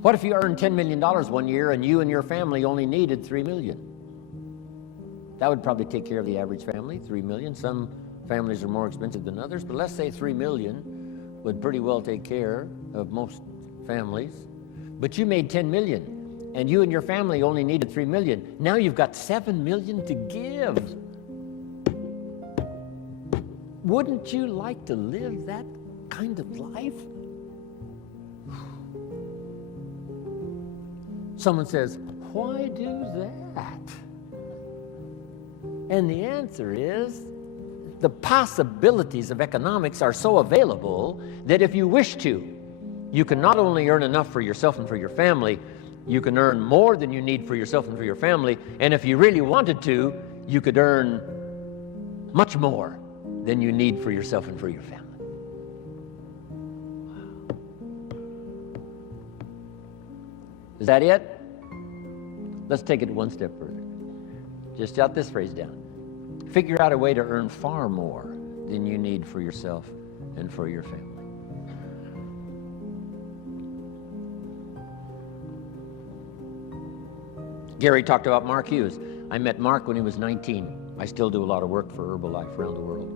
What if you earned $10 million one year and you and your family only needed $3 million? That would probably take care of the average family, $3 million. Some families are more expensive than others, but let's say $3 million would pretty well take care of most families. But you made $10 million and you and your family only needed $3 million. Now you've got $7 million to give. Wouldn't you like to live that kind of life? Someone says, why do that? And the answer is, the possibilities of economics are so available that if you wish to, you can not only earn enough for yourself and for your family, you can earn more than you need for yourself and for your family, and if you really wanted to, you could earn much more than you need for yourself and for your family. Is that it? Let's take it one step further. Just jot this phrase down. Figure out a way to earn far more than you need for yourself and for your family. Gary talked about Mark Hughes. I met Mark when he was 19. I still do a lot of work for Herbalife around the world.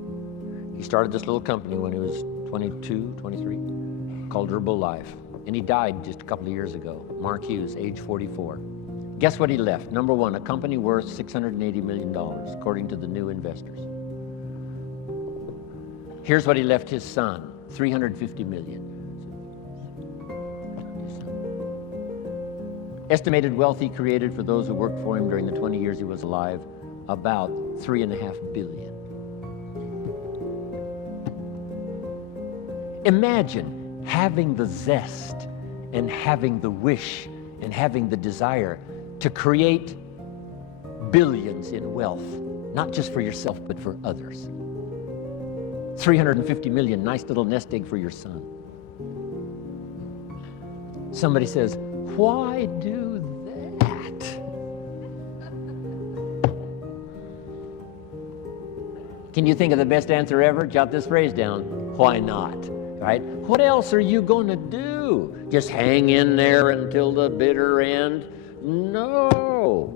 He started this little company when he was 22, 23, called Herbalife. And he died just a couple of years ago. Mark Hughes, age 44. Guess what he left? Number one, a company worth $680 million, according to the new investors. Here's what he left his son, $350 million. Estimated wealth he created for those who worked for him during the 20 years he was alive, about $3.5 billion. Imagine having the zest and having the wish and having the desire to create billions in wealth, not just for yourself, but for others. $350 million, nice little nest egg for your son. Somebody says, why do that? Can you think of the best answer ever? Jot this phrase down. Why not? Right? What else are you going to do? Just hang in there until the bitter end? No.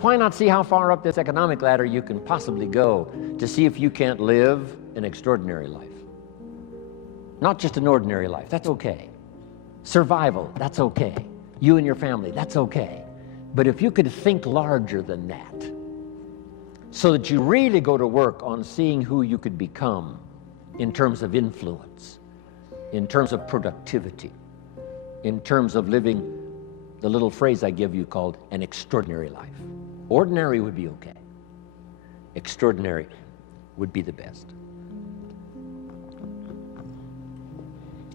Why not see how far up this economic ladder you can possibly go to see if you can't live an extraordinary life? Not just an ordinary life, that's okay. Survival, that's okay. You and your family, that's okay. But if you could think larger than that, so that you really go to work on seeing who you could become in terms of influence, in terms of productivity, in terms of living the little phrase I give you called an extraordinary life. Ordinary would be okay. Extraordinary would be the best.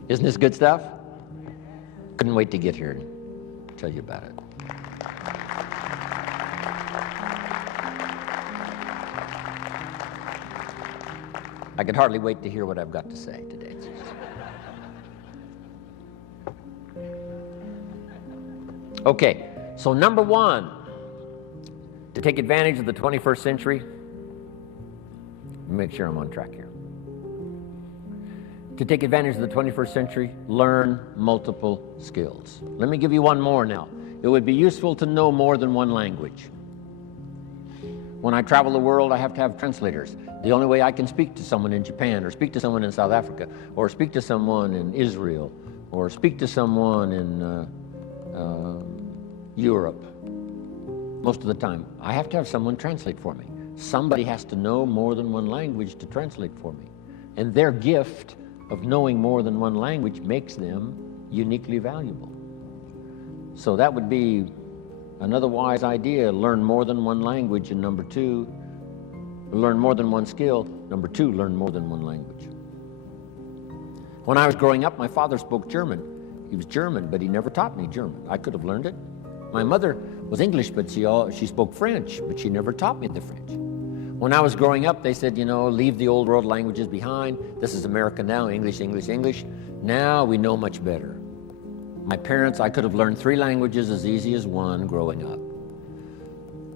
Isn't this good stuff? Couldn't wait to get here and tell you about it. I could hardly wait to hear what I've got to say today. Okay, so number one, to take advantage of the 21st century, make sure I'm on track here. To take advantage of the 21st century, learn multiple skills. Let me give you one more now. It would be useful to know more than one language. When I travel the world, I have to have translators. The only way I can speak to someone in Japan, or speak to someone in South Africa, or speak to someone in Israel, or speak to someone in Europe, most of the time, I have to have someone translate for me. Somebody has to know more than one language to translate for me. And their gift of knowing more than one language makes them uniquely valuable. So that would be another wise idea. Learn more than one language. And number two, learn more than one skill. Number two, learn more than one language. When I was growing up, my father spoke German. He was German, but he never taught me German. I could have learned it. My mother was English, but she spoke French, but she never taught me the French. When I was growing up, they said, you know, leave the old world languages behind. This is America now, English, English, English. Now we know much better. My parents, I could have learned 3 languages as easy as one growing up.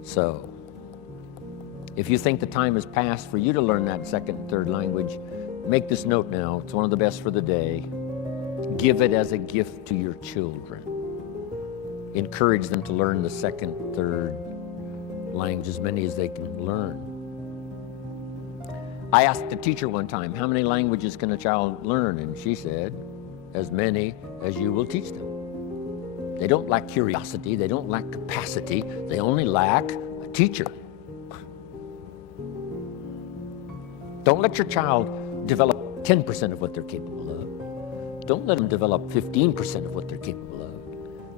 So, if you think the time has passed for you to learn that second and third language, make this note now. It's one of the best for the day. Give it as a gift to your children. Encourage them to learn the second, third language, as many as they can learn. I asked a teacher one time, how many languages can a child learn? And she said, as many as you will teach them. They don't lack curiosity, they don't lack capacity, they only lack a teacher. Don't let your child develop 10% of what they're capable of. Don't let them develop 15% of what they're capable of.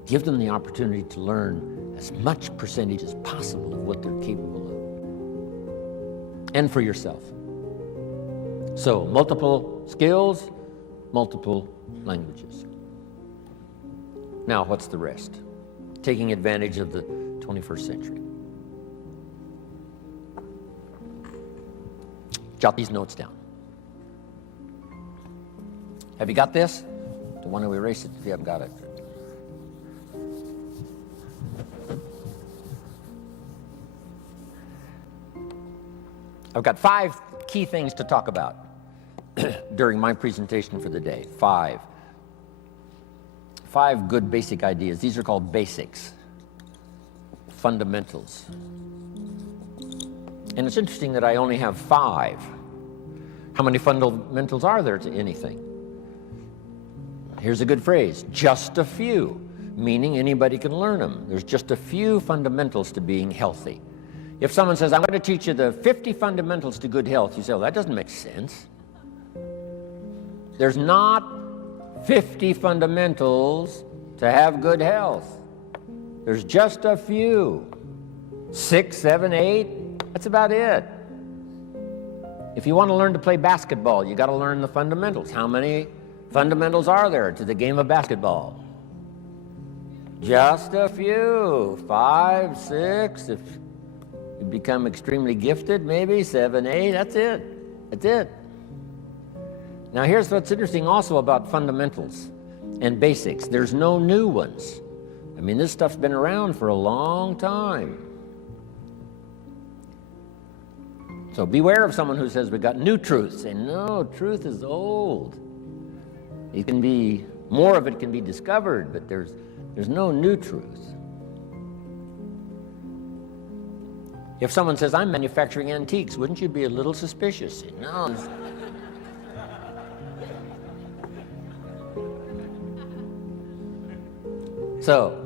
Give them the opportunity to learn as much percentage as possible of what they're capable of. And for yourself. So, multiple skills, multiple languages. Now, what's the rest? Taking advantage of the 21st century. Jot these notes down. Have you got this? Do you want to erase it if you haven't got it? I've got 5 key things to talk about during my presentation for the day. 5 good basic ideas. These are called basics, fundamentals. And it's interesting that I only have 5. How many fundamentals are there to anything? Here's a good phrase, just a few, meaning anybody can learn them. There's just a few fundamentals to being healthy. If someone says, I'm going to teach you the 50 fundamentals to good health, you say, well, that doesn't make sense. There's not 50 fundamentals to have good health. There's just a few. 6, 7, 8, that's about it. If you want to learn to play basketball, you got to learn the fundamentals. How many fundamentals are there to the game of basketball? Just a few. 5, 6, if you become extremely gifted, maybe 7, 8, that's it. That's it. Now here's what's interesting also about fundamentals and basics. There's no new ones. I mean, this stuff's been around for a long time. So beware of someone who says we got new truths. Say, no, truth is old. It can be, more of it can be discovered, but there's no new truth. If someone says, I'm manufacturing antiques, wouldn't you be a little suspicious? Say, no. So,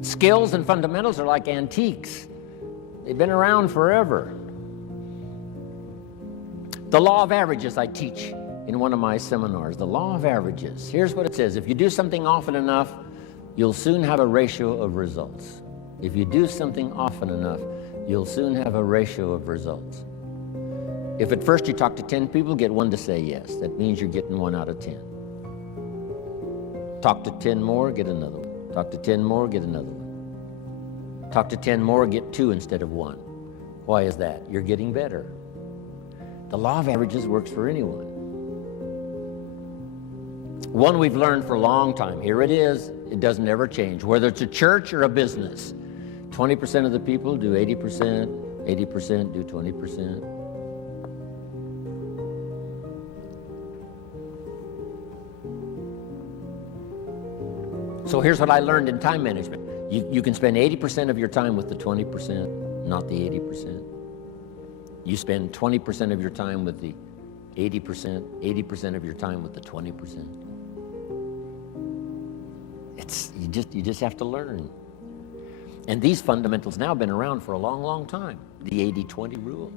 skills and fundamentals are like antiques. They've been around forever. The law of averages I teach in one of my seminars. The law of averages. Here's what it says. If you do something often enough, you'll soon have a ratio of results. If you do something often enough, you'll soon have a ratio of results. If at first you talk to 10 people, get 1 to say yes. That means you're getting 1 out of 10. Talk to 10 more, get another one. Talk to 10 more, get another one. Talk to 10 more, get 2 instead of 1. Why is that? You're getting better. The law of averages works for anyone. One we've learned for a long time. Here it is. It doesn't ever change. Whether it's a church or a business, 20% of the people do 80%, 80% do 20%. So here's what I learned in time management. You can spend 80% of your time with the 20%, not the 80%. You spend 20% of your time with the 80%, 80% of your time with the 20%. You just have to learn. And these fundamentals now have been around for a long, long time. The 80-20 rule.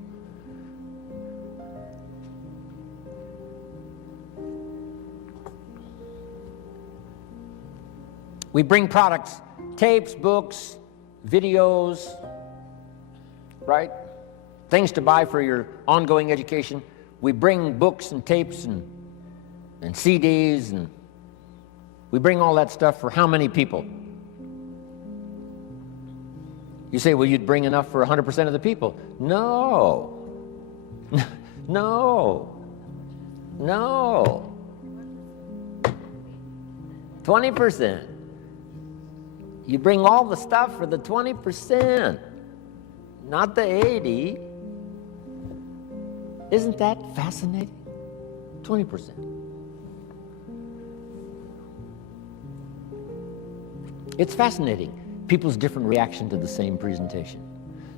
We bring products, tapes, books, videos, right? Things to buy for your ongoing education. We bring books and tapes and CDs, and we bring all that stuff for how many people? You say, well, you'd bring enough for 100% of the people. No. No. No. 20%. You bring all the stuff for the 20%, not the 80%. Isn't that fascinating? 20%. It's fascinating, people's different reaction to the same presentation.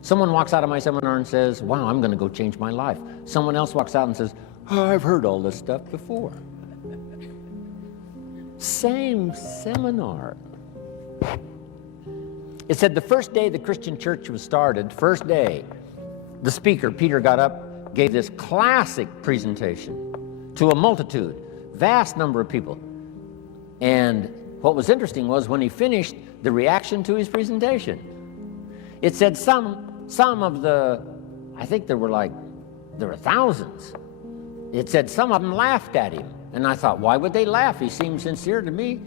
Someone walks out of my seminar and says, wow, I'm going to go change my life. Someone else walks out and says, oh, I've heard all this stuff before. Same seminar. It said the first day the Christian church was started, first day, the speaker, Peter, got up, gave this classic presentation to a multitude, vast number of people. And what was interesting was when he finished, the reaction to his presentation. It said some of the, I think there were thousands. It said some of them laughed at him. And I thought, why would they laugh? He seemed sincere to me.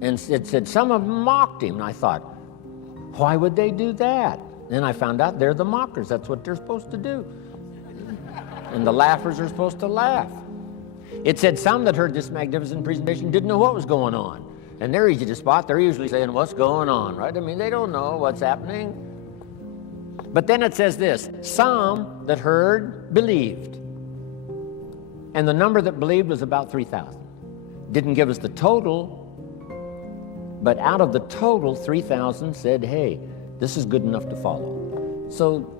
And it said some of them mocked him. And I thought, why would they do that? Then I found out they're the mockers. That's what they're supposed to do. And the laughers are supposed to laugh. It said some that heard this magnificent presentation didn't know what was going on. And they're easy to spot. They're usually saying, what's going on, right? I mean, they don't know what's happening. But then it says this, some that heard believed. And the number that believed was about 3,000. Didn't give us the total, but out of the total, 3,000 said, hey, this is good enough to follow. So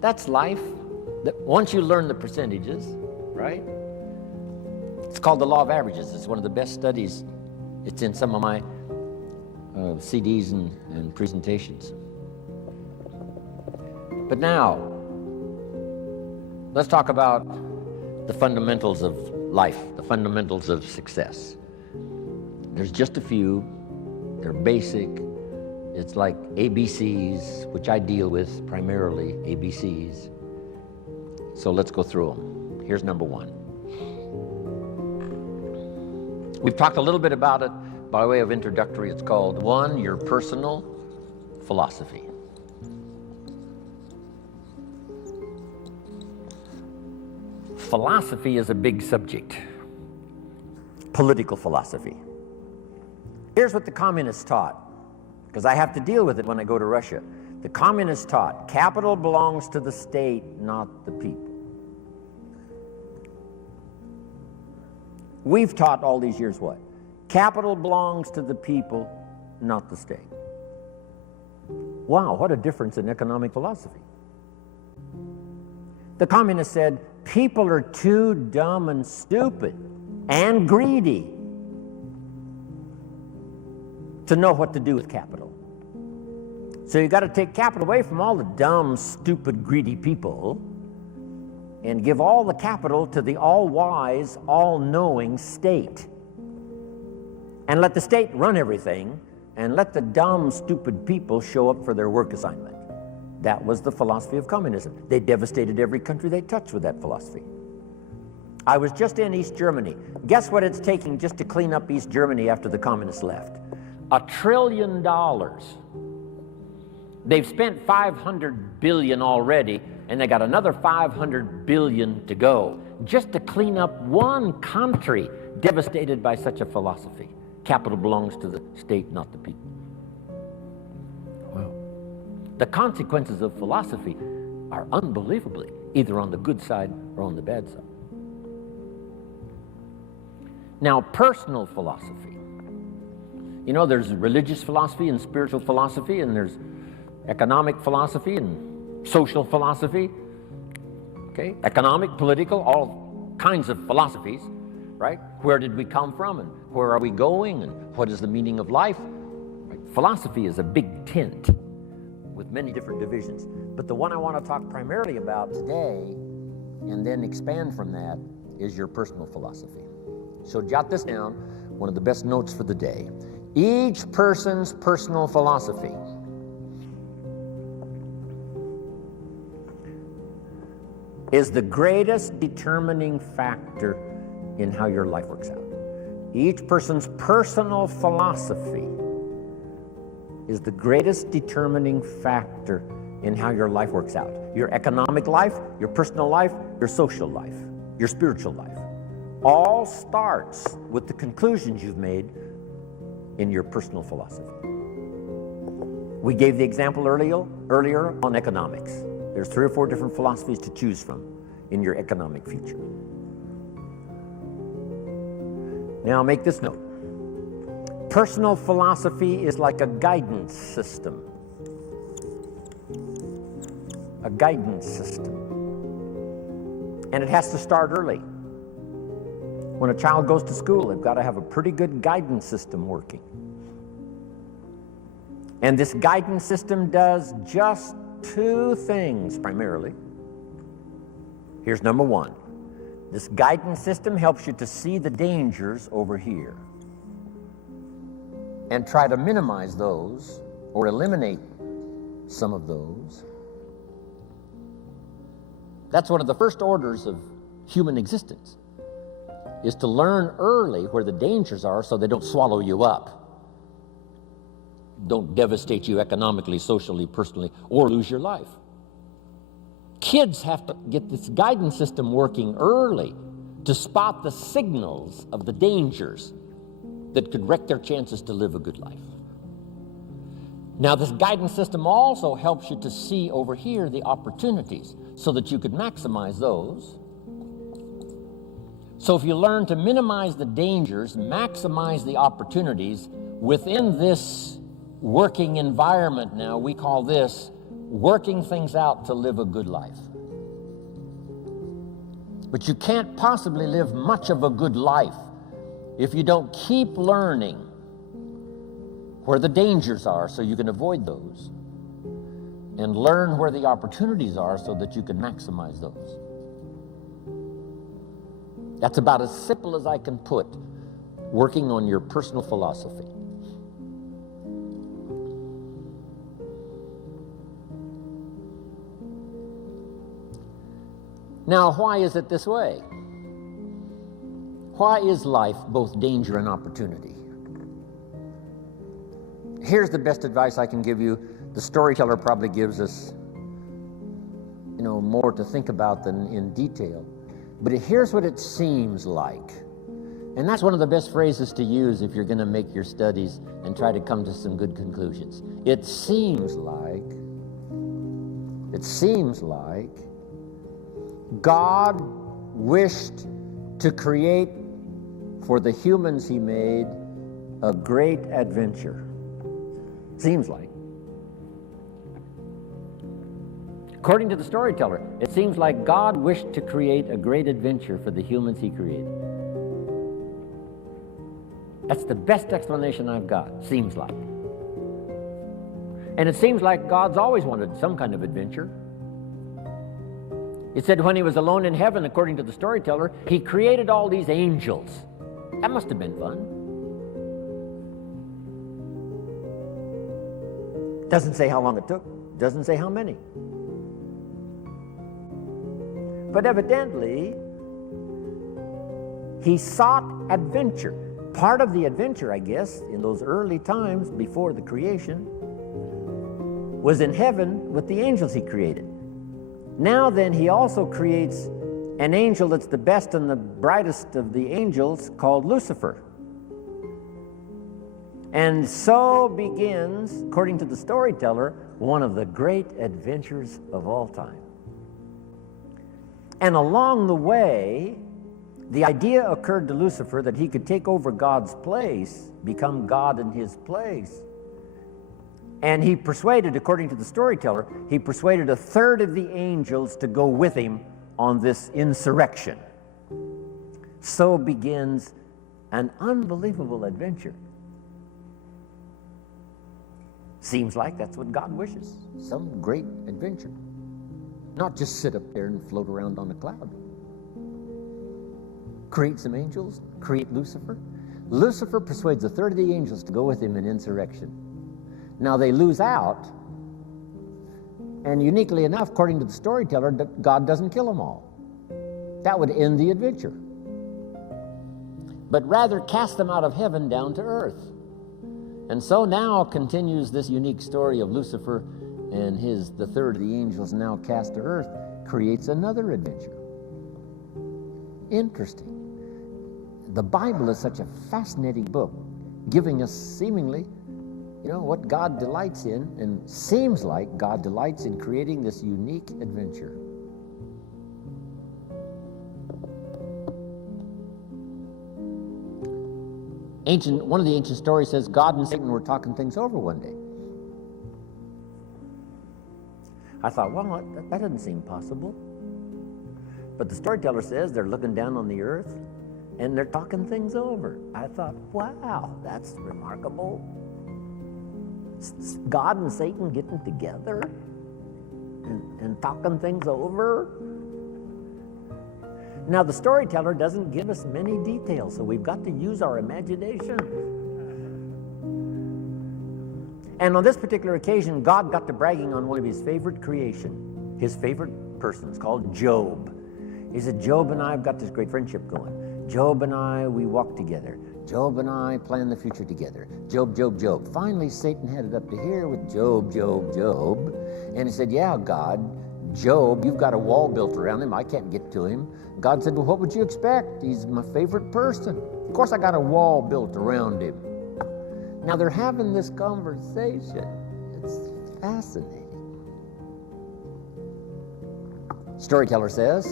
that's life. Once you learn the percentages, right? It's called the law of averages. It's one of the best studies. It's in some of my CDs and presentations. But now, let's talk about the fundamentals of life, the fundamentals of success. There's just a few. They're basic. It's like ABCs, which I deal with primarily, ABCs. So let's go through them. Here's number one. We've talked a little bit about it by way of introductory. It's called, one, your personal philosophy. Philosophy is a big subject. Political philosophy. Here's what the communists taught, because I have to deal with it when I go to Russia. The communists taught, capital belongs to the state, not the people. We've taught all these years what? Capital belongs to the people, not the state. Wow, what a difference in economic philosophy. The communists said, people are too dumb and stupid and greedy to know what to do with capital. So you got to take capital away from all the dumb, stupid, greedy people and give all the capital to the all-wise, all-knowing state. And let the state run everything and let the dumb, stupid people show up for their work assignment. That was the philosophy of communism. They devastated every country they touched with that philosophy. I was just in East Germany. Guess what it's taking just to clean up East Germany after the communists left? $1 trillion. They've spent $500 billion already, and they got another $500 billion to go, just to clean up one country devastated by such a philosophy. Capital belongs to the state, not the people. Wow. The consequences of philosophy are unbelievably either on the good side or on the bad side. Now, personal philosophy. You know, there's religious philosophy and spiritual philosophy, and there's economic philosophy and social philosophy. Okay, economic, political, all kinds of philosophies, right? Where did we come from, and where are we going, and what is the meaning of life? Right? Philosophy is a big tent with many different divisions. But the one I want to talk primarily about today, and then expand from that, is your personal philosophy. So jot this down, one of the best notes for the day. Each person's personal philosophy is the greatest determining factor in how your life works out. Each person's personal philosophy is the greatest determining factor in how your life works out. Your economic life, your personal life, your social life, your spiritual life. All starts with the conclusions you've made in your personal philosophy. We gave the example earlier on economics. There's 3 or 4 different philosophies to choose from in your economic future. Now make this note. personal philosophy is like a guidance system. A guidance system. And it has to start early. When a child goes to school, they've got to have a pretty good guidance system working. And this guidance system does just two things primarily. Here's number one. This guidance system helps you to see the dangers over here and try to minimize those or eliminate some of those. That's one of the first orders of human existence, is to learn early where the dangers are so they don't swallow you up, don't devastate you economically, socially, personally, or lose your life. Kids have to get this guidance system working early to spot the signals of the dangers that could wreck their chances to live a good life. Now, this guidance system also helps you to see over here the opportunities so that you could maximize those. So if you learn to minimize the dangers, maximize the opportunities within this working environment now, we call this working things out to live a good life. But you can't possibly live much of a good life if you don't keep learning where the dangers are so you can avoid those, and learn where the opportunities are so that you can maximize those. That's about as simple as I can put working on your personal philosophy. Now, why is it this way? Why is life both danger and opportunity? Here's the best advice I can give you. The storyteller probably gives us, more to think about than in detail. But here's what it seems like. And that's one of the best phrases to use if you're going to make your studies and try to come to some good conclusions. It seems like God wished to create for the humans he made a great adventure. Seems like. According to the storyteller, it seems like God wished to create a great adventure for the humans he created. That's the best explanation I've got, seems like. And it seems like God's always wanted some kind of adventure. It said when he was alone in heaven, according to the storyteller, he created all these angels. That must have been fun. Doesn't say how long it took. Doesn't say how many. But evidently, he sought adventure. Part of the adventure, I guess, in those early times before the creation, was in heaven with the angels he created. Now then, he also creates an angel that's the best and the brightest of the angels, called Lucifer. And so begins, according to the storyteller, one of the great adventures of all time. And along the way, the idea occurred to Lucifer that he could take over God's place, become God in his place. And he persuaded, according to the storyteller, he persuaded a third of the angels to go with him on this insurrection. So begins an unbelievable adventure. Seems like that's what God wishes, some great adventure. Not just sit up there and float around on a cloud. Create some angels, create Lucifer. Lucifer persuades a third of the angels to go with him in insurrection. Now they lose out, and uniquely enough, according to the storyteller, God doesn't kill them all. That would end the adventure. But rather cast them out of heaven down to earth. And so now continues this unique story of Lucifer and the third of the angels now cast to earth, creates another adventure. Interesting. The Bible is such a fascinating book, giving us seemingly, what God delights in, and seems like God delights in creating this unique adventure. One of the ancient stories says God and Satan were talking things over one day. I thought, well, that doesn't seem possible. But the storyteller says they're looking down on the earth and they're talking things over. I thought, wow, that's remarkable. God and Satan getting together and talking things over. Now, the storyteller doesn't give us many details, so we've got to use our imagination. And on this particular occasion, God got to bragging on one of his favorite creation, his favorite persons, called Job. He said, Job and I have got this great friendship going. Job and I, we walk together. Job and I plan the future together. Job, Job, Job. Finally, Satan had it up to here with Job, Job, Job. And he said, yeah, God, Job, you've got a wall built around him. I can't get to him. God said, well, what would you expect? He's my favorite person. Of course, I got a wall built around him. Now, they're having this conversation. It's fascinating. Storyteller says,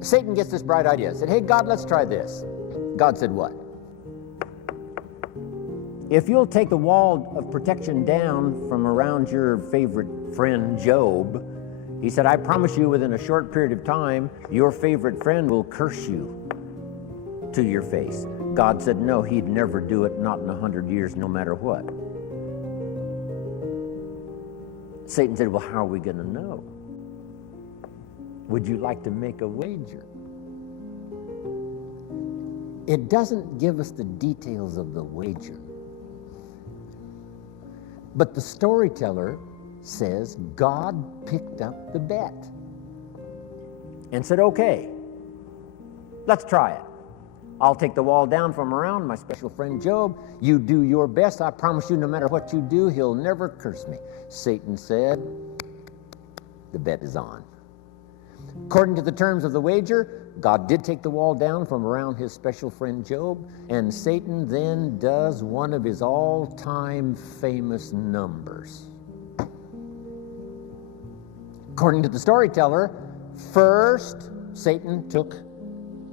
Satan gets this bright idea. Said, hey, God, let's try this. God said, what? If you'll take the wall of protection down from around your favorite friend, Job, he said, I promise you within a short period of time, your favorite friend will curse you to your face. God said, no, he'd never do it, not in 100 years, no matter what. Satan said, well, how are we going to know? Would you like to make a wager? It doesn't give us the details of the wager. But the storyteller says God picked up the bet and said, okay, let's try it. I'll take the wall down from around my special friend Job. You do your best. I promise you, no matter what you do, he'll never curse me. Satan said, the bet is on. According to the terms of the wager, God did take the wall down from around his special friend Job, and Satan then does one of his all-time famous numbers. According to the storyteller, first Satan took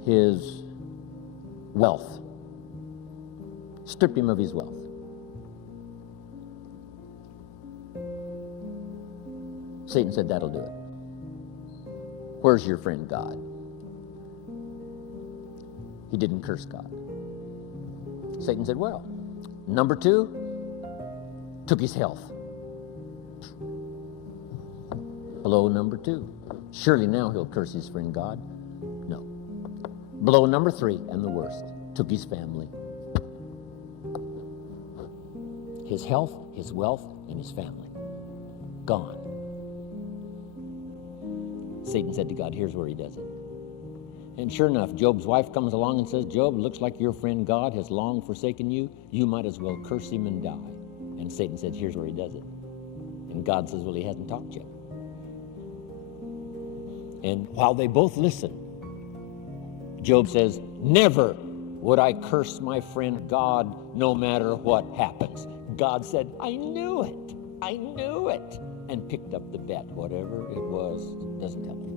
his wealth, stripped him of his wealth. Satan said, that'll do it. Where's your friend God? He didn't curse God. Satan said, well, number two, took his health. Blow number two. Surely now he'll curse his friend God. No. Blow number three, and the worst, took his family. His health, his wealth, and his family. Gone. Satan said to God, here's where he does it. And sure enough, Job's wife comes along and says, Job, looks like your friend God has long forsaken you. You might as well curse him and die. And Satan said, here's where he does it. And God says, well, he hasn't talked yet. And while they both listen, Job says, never would I curse my friend God no matter what happens. God said, I knew it. I knew it. And picked up the bet, whatever it was, doesn't tell me.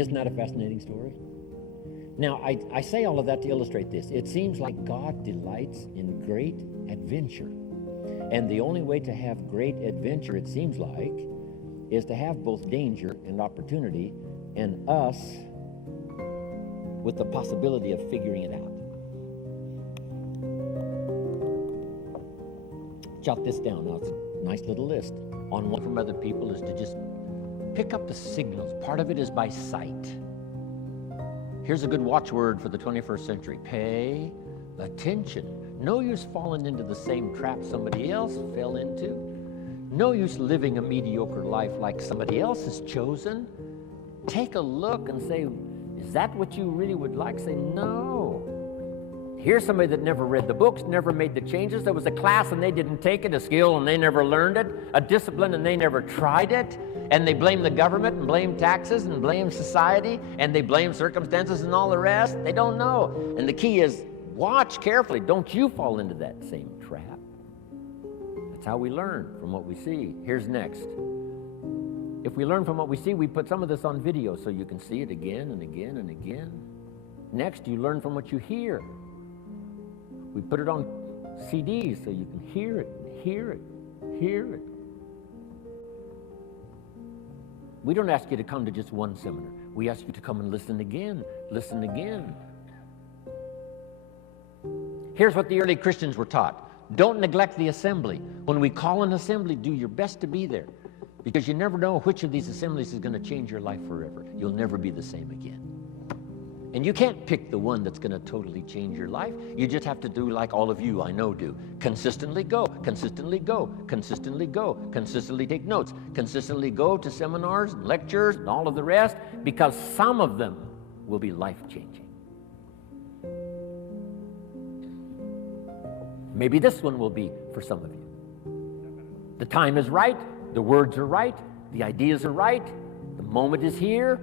Isn't that a fascinating story? Now, I say all of that to illustrate this. It seems like God delights in great adventure. And the only way to have great adventure, it seems like, is to have both danger and opportunity, and us with the possibility of figuring it out. Jot this down. Now, it's a nice little list. On one from other people is to just pick up the signals. Part of it is by sight. Here's a good watchword for the 21st century. Pay attention. No use falling into the same trap somebody else fell into. No use living a mediocre life like somebody else has chosen. Take a look and say, is that what you really would like? Say, no. Here's somebody that never read the books, never made the changes. There was a class and they didn't take it, a skill and they never learned it, a discipline and they never tried it, and they blame the government and blame taxes and blame society and they blame circumstances and all the rest. They don't know. And the key is, watch carefully. Don't you fall into that same trap. That's how we learn, from what we see. Here's next. If we learn from what we see, we put some of this on video so you can see it again and again and again. Next, you learn from what you hear. We put it on CDs so you can hear it, hear it, hear it. We don't ask you to come to just one seminar. We ask you to come and listen again, listen again. Here's what the early Christians were taught. Don't neglect the assembly. When we call an assembly, do your best to be there, because you never know which of these assemblies is going to change your life forever. You'll never be the same again. And you can't pick the one that's going to totally change your life. You just have to do like all of you I know do. Consistently go, consistently go, consistently go, consistently take notes, consistently go to seminars, lectures, and all of the rest, because some of them will be life-changing. Maybe this one will be for some of you. The time is right, the words are right, the ideas are right, the moment is here.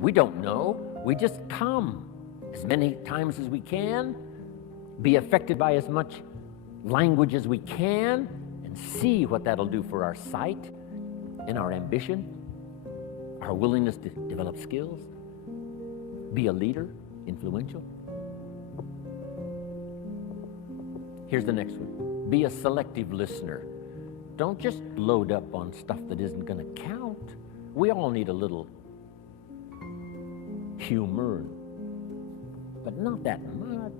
We don't know. We just come as many times as we can, be affected by as much language as we can, and see what that'll do for our sight and our ambition, our willingness to develop skills, be a leader, influential. Here's the next one. Be a selective listener. Don't just load up on stuff that isn't going to count. We all need a little humor, but not that much.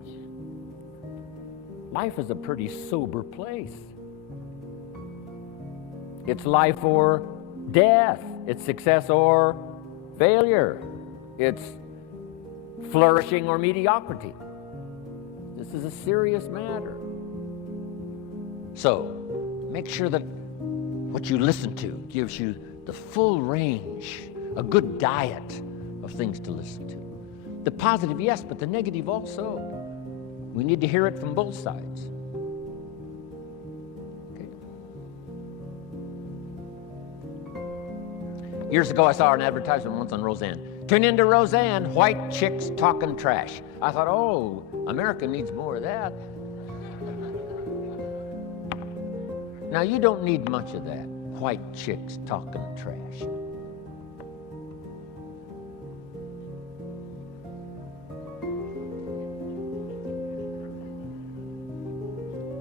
Life is a pretty sober place. It's life or death. It's success or failure. It's flourishing or mediocrity. This is a serious matter. So, make sure that what you listen to gives you the full range, a good diet of things to listen to. The positive, yes, but the negative also. We need to hear it from both sides. Okay. Years ago, I saw an advertisement once on Roseanne. Tune into Roseanne, white chicks talking trash. I thought, oh, America needs more of that. Now, you don't need much of that, white chicks talking trash.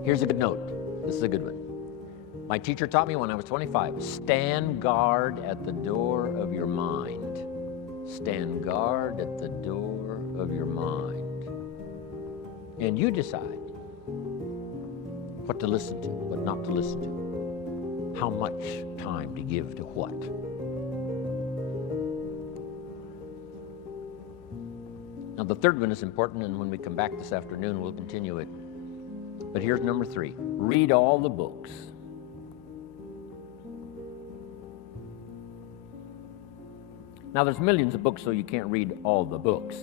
Here's a good note. This is a good one. My teacher taught me when I was 25, stand guard at the door of your mind. Stand guard at the door of your mind. And you decide what to listen to, what not to listen to, how much time to give to what. Now, the third one is important, and when we come back this afternoon, we'll continue it. But here's number 3. Read all the books. Now, there's millions of books, so you can't read all the books.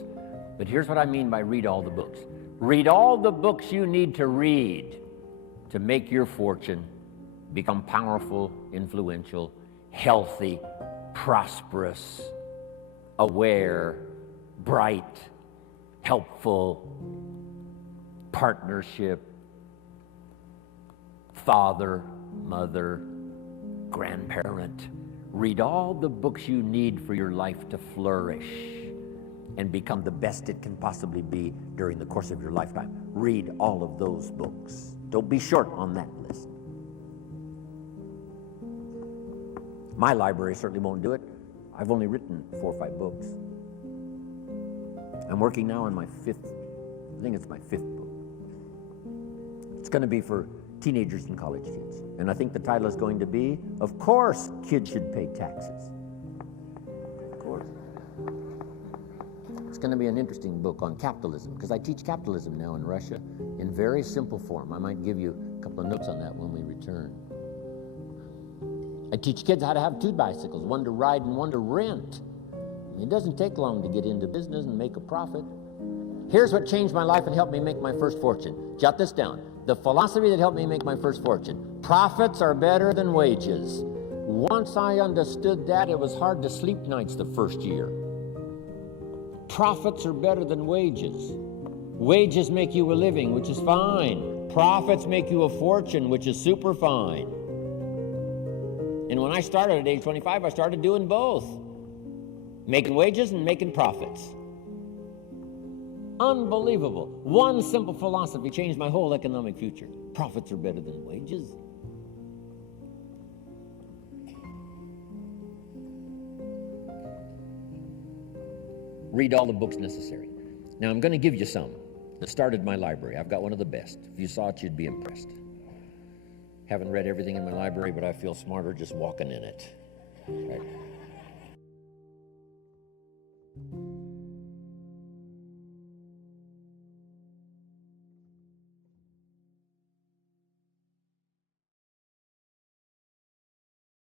But here's what I mean by read all the books. Read all the books you need to read to make your fortune, become powerful, influential, healthy, prosperous, aware, bright, helpful, partnership, father, mother, grandparent. Read all the books you need for your life to flourish and become the best it can possibly be during the course of your lifetime. Read all of those books. Don't be short on that list. My library certainly won't do it. I've only written 4 or 5 books. I'm working now on my 5th, I think it's my 5th book. It's going to be for teenagers and college kids. And I think the title is going to be, Of Course Kids Should Pay Taxes. Of course. It's going to be an interesting book on capitalism, because I teach capitalism now in Russia in very simple form. I might give you a couple of notes on that when we return. I teach kids how to have 2 bicycles, one to ride and one to rent. It doesn't take long to get into business and make a profit. Here's what changed my life and helped me make my first fortune. Jot this down. The philosophy that helped me make my first fortune. Profits are better than wages. Once I understood that, it was hard to sleep nights the first year. Profits are better than wages. Wages make you a living, which is fine. Profits make you a fortune, which is super fine. And when I started at age 25, I started doing both. Making wages and making profits. Unbelievable. One simple philosophy changed my whole economic future. Profits are better than wages. Read all the books necessary. Now, I'm going to give you some. I started my library. I've got one of the best. If you saw it, you'd be impressed. Haven't read everything in my library, but I feel smarter just walking in it. Right?